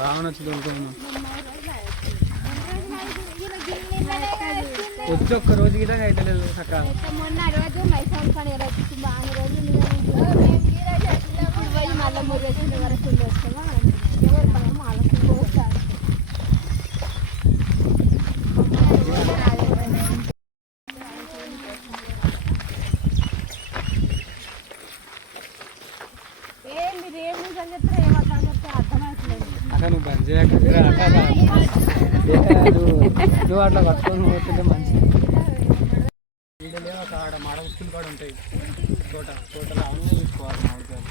బాగా నచ్చుతుంది అనుకున్నాను. వచ్చి ఒక్క రోజు గిటంగా అయితే లేదు అక్క. మొన్న రోజు మైసూర్ పండుగ రోజు బాగా రోజు పోయి మళ్ళీ 3 రోజుల వరకు వస్తామా ఎవరు పడము వాళ్ళకి పోతారు. అక్క నువ్వు బంద్ చేయక నువ్వు అట్లా పట్టుకొని పోతుంటే మంచిది. వీడలే ఒక ఆడ మాడ ఉక్కులు కూడా ఉంటాయి తోటలో అవును తీసుకోవాలి మామిడికాయలు.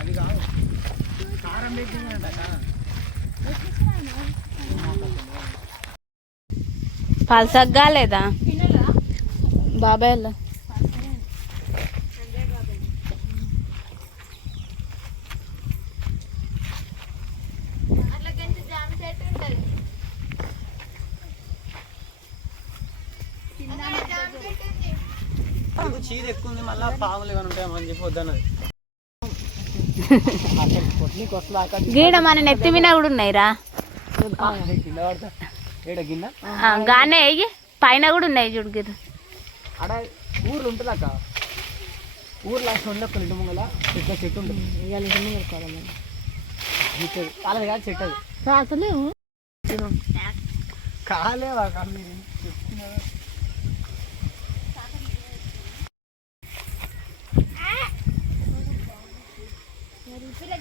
అది కాదు కారం పెట్టిందంట పలసగ్గా లేదా బాబాయ్ చీర ఎక్కువ ఉంది మళ్ళీ పాములు ఏమైనా ఉంటాయని చెప్పి వద్దన్నది. గీడ మన నెత్తి మీద కూడా ఉన్నాయిరా గానే అయ్యి పైన కూడా ఉన్నాయి చూడు గిరి అడ ఊర్లు ఉంటుంది అక్క. ఊర్లో అసలు ఒక్క ఇంటి ముంగల పెద్ద చెట్టు ఉంటుంది. కాలేదు కాదు చెట్టు అది రాసలేము కాలేవా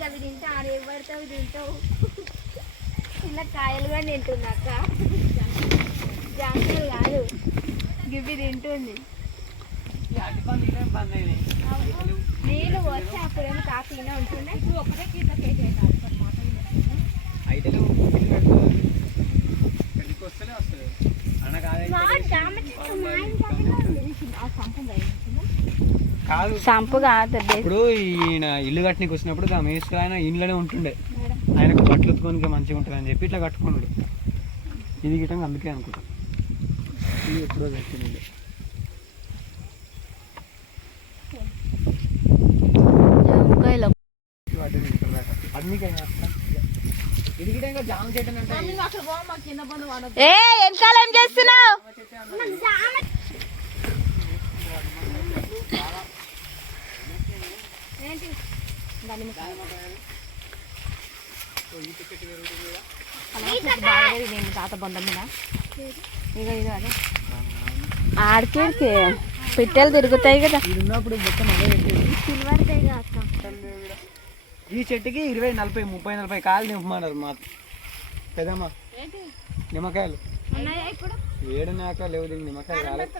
అవి తింటే ఆడే పడతావు తింటావు. చిన్న కాయలు కూడా తింటుంది అక్క. జాంకాయలు కాదు గివ్వి తింటుంది. నీళ్ళు వచ్చి అప్పుడేమో కాఫీనే ఉంటుండే. ఒకటే కింద సంపు కాదు. ఇప్పుడు ఈయన ఇల్లు కట్టనికి వచ్చినప్పుడు మేస్త్రి ఆయన ఇంట్లోనే ఉంటుండే. ఆయనకు బట్టలు ఉత్తుకోనికి మంచిగా ఉంటుంది అని చెప్పి ఇట్లా కట్టుకున్నాడు. ఇది గిట్టంగా అందుకే అనుకుంటా ఇది ఎప్పుడో కట్టింది. ఇది గిట్టంగా జామ చెట్టు అంటే ఎంకాలం ఏం చేస్తున్నావు? తాత బొందం మీద ఆడికి పిట్టలు తిరుగుతాయి కదా. ఈ చెట్టుకి 20, 40, 30, 40 కాయలు నింపమన్నారు మా పెద్దమ్మ. నిమ్మకాయలు ఏడున్నాక లేవు దీనికి నిమ్మకాయలు కాలేదు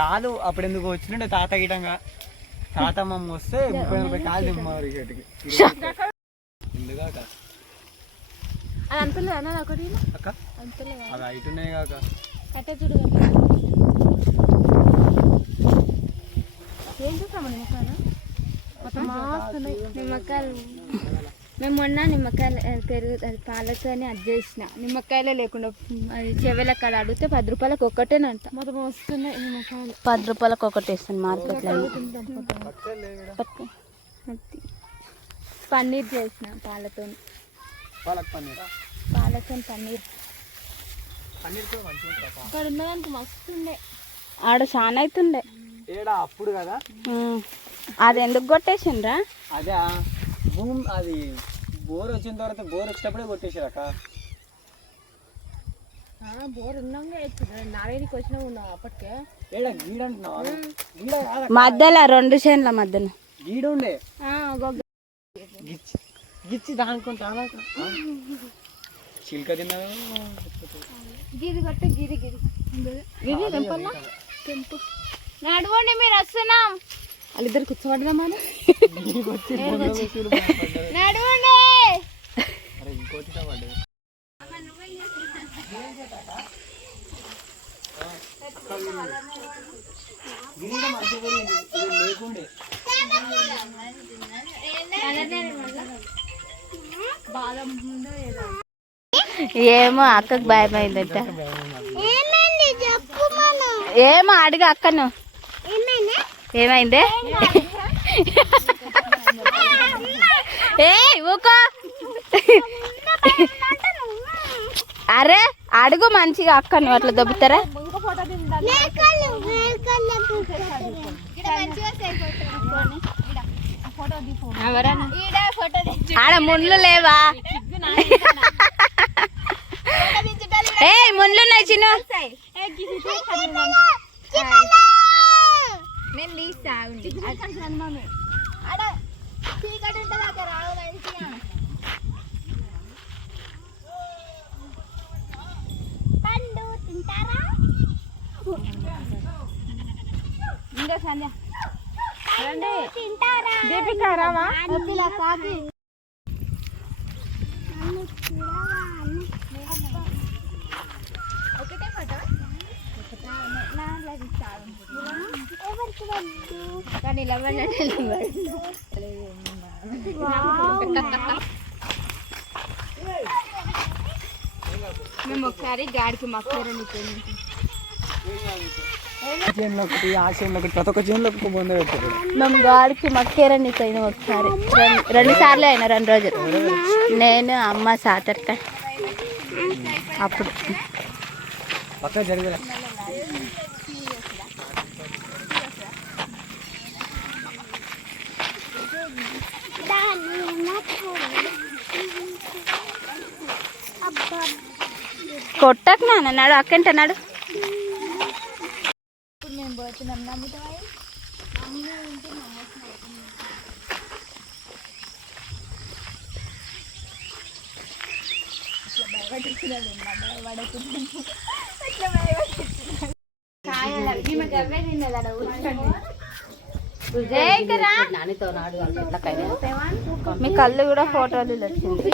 కాదు. అప్పుడు ఎందుకు వచ్చినట్టే తాత గిటంగా తాతమ్మ వస్తే 30, 40 కాయలు నింపమన్నారు ఈ చెట్టుకి. ఎందుకాక అది అంతలేదు ఒకటి అక్క అది అయితున్నాయి కాక కట్టే చూడు. ఏం చూస్తామా నిమ్మకాయలు నిమ్మకాయలు. మేము మొన్న నిమ్మకాయలు పెరుగు అది పాలతోనే అది చేసిన. నిమ్మకాయలే లేకుండా అది చెవెల కాడ అడిగితే 10 రూపాయలకు ఒక్కటేనంట. మొత్తం వస్తున్నాయి నిమ్మకాయలు. 10 రూపాయలకు ఒకటి ఇస్తాను మార్కెట్లో. పన్నీర్ చేసిన పాలతో పన్నీర్ అక్కడ ఉన్నదానికి మస్తు ఉండే. ఆడ చాలా అవుతుండే అప్పుడు కదా. అది ఎందుకు కొట్టేసిండ్రా? అదే భూమి అది బోర్ వచ్చిన తర్వాత బోర్ వచ్చేటప్పుడే కొట్టేసారు అక్క. బోర్ ఉన్నాగా నారాయణకి వచ్చినా ఉన్నావు అప్పటికే. గీడ అంటున్నావు మధ్యలో 2 చేనుల మధ్యలో గీడ ఉండే గిచ్చి దానుకుంటా చిల్క తిన్నా. గిరి కట్టు గిరి గిరి గిరి తెంపల్లా తెంపు. నడవండి మీరు వస్తున్నాం. వాళ్ళిద్దరు కూర్చోబడదామా? నడవండి. లేకుండే ఏమో అక్కకు భయమైందట. ఏమో అడిగా అక్కను ఏమైందే? ఏ ఊకో అరే అడుగు మంచిగా అక్క నువ్వు అట్లా దొబ్బుతారా ఆడ ముళ్ళు లేవా ఏ ముళ్ళు ఉన్నాయి చిన్న ఇంకా సంధ్య దీపిక రావా ఒకటే ఫోటో కానీ మేము ఒకసారి గాడికి మక్కరని చేనులో ఒకటి ఆ చేనులో ఒకటి ప్రతి ఒక్క చేనులో ఒక బొంద పెట్టారు. మేము గాడికి మక్కేరని పోయినాం ఒకసారి 2 సార్లు అయినా 2 రోజులు నేను అమ్మ సాతర్క అప్పుడు పక్క జరగలే కొట్టకు నాన్న నాడు అక్కంట నాడు మేము పోతున్నాం నమ్ముతాయి మీ కళ్ళు కూడా ఫోటోలు వచ్చింది